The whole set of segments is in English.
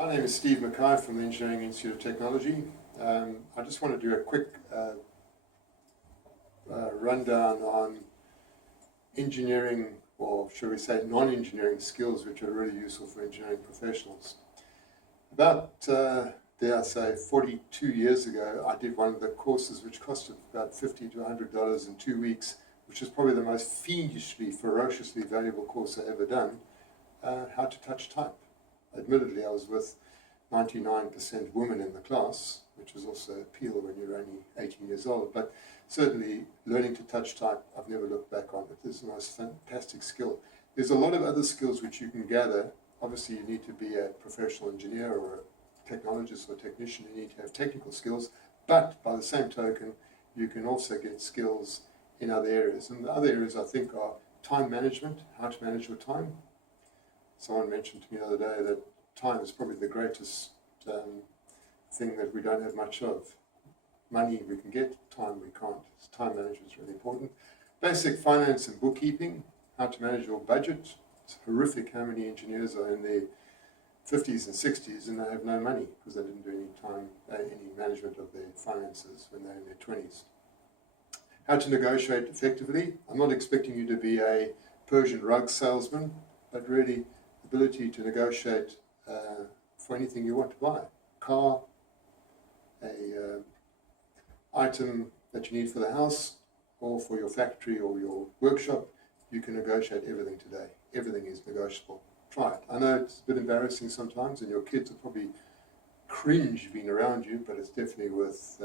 My name is Steve Mackay from the ENN16 Technology. I just want to do a quick rundown on engineering, or should we say non-engineering skills, which are really useful for engineering professionals. About, dare I say, 42 years ago, I did one of the courses which costed about $50 to $100 in 2 weeks, which is probably the most fiendishly, ferociously valuable course I've ever done, how to touch type. Admittedly, I was with 99% women in the class, which is also an appeal when you're only 18 years old, but certainly learning to touch type, I've never looked back on it. It's the most fantastic skill. There's a lot of other skills which you can gather. Obviously, you need to be a professional engineer or a technologist or technician. You need to have technical skills, but by the same token, you can also get skills in other areas. And the other areas, I think, are time management, how to manage your time. Someone mentioned to me the other day that time is probably the greatest thing that we don't have much of. Money we can get, time we can't. Time management is really important. Basic finance and bookkeeping, how to manage your budget. It's horrific how many engineers are in their 50s and 60s and they have no money because they didn't do any management of their finances when they're in their 20s. How to negotiate effectively. I'm not expecting you to be a Persian rug salesman, but really ability to negotiate for anything you want to buy. Car, a item that you need for the house or for your factory or your workshop, you can negotiate everything today. Everything is negotiable. Try it. I know it's a bit embarrassing sometimes and your kids will probably cringe being around you, but it's definitely worth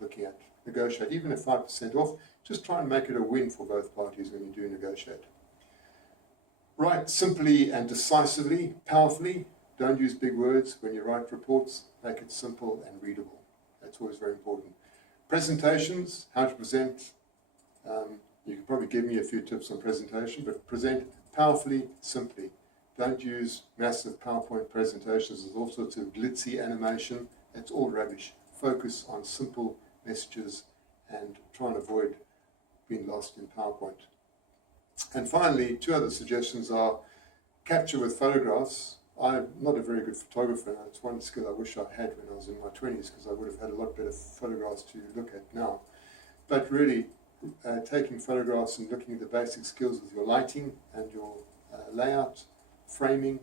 looking at. Negotiate, even at 5% off, just try and make it a win for both parties when you do negotiate. Write simply and decisively, powerfully. Don't use big words when you write reports. Make it simple and readable. That's always very important. Presentations, how to present. You can probably give me a few tips on presentation, but present powerfully, simply. Don't use massive PowerPoint presentations. There's all sorts of glitzy animation. That's all rubbish. Focus on simple messages and try and avoid being lost in PowerPoint. And finally, two other suggestions are capture with photographs. I'm not a very good photographer now. It's one skill I wish I had when I was in my 20s because I would have had a lot better photographs to look at now. But really, taking photographs and looking at the basic skills with your lighting and your layout, framing,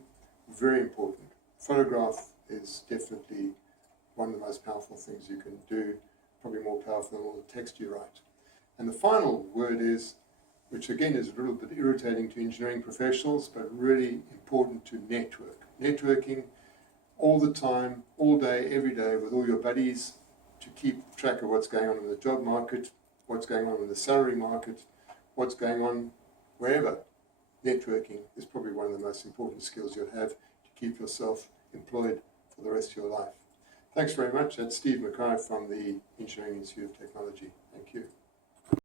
very important. Photograph is definitely one of the most powerful things you can do, probably more powerful than all the text you write. And the final word is, which again is a little bit irritating to engineering professionals, but really important to network. Networking all the time, all day, every day with all your buddies to keep track of what's going on in the job market, what's going on in the salary market, what's going on wherever. Networking is probably one of the most important skills you'll have to keep yourself employed for the rest of your life. Thanks very much. That's Steve Mackay from the ENN16 of Technology. Thank you.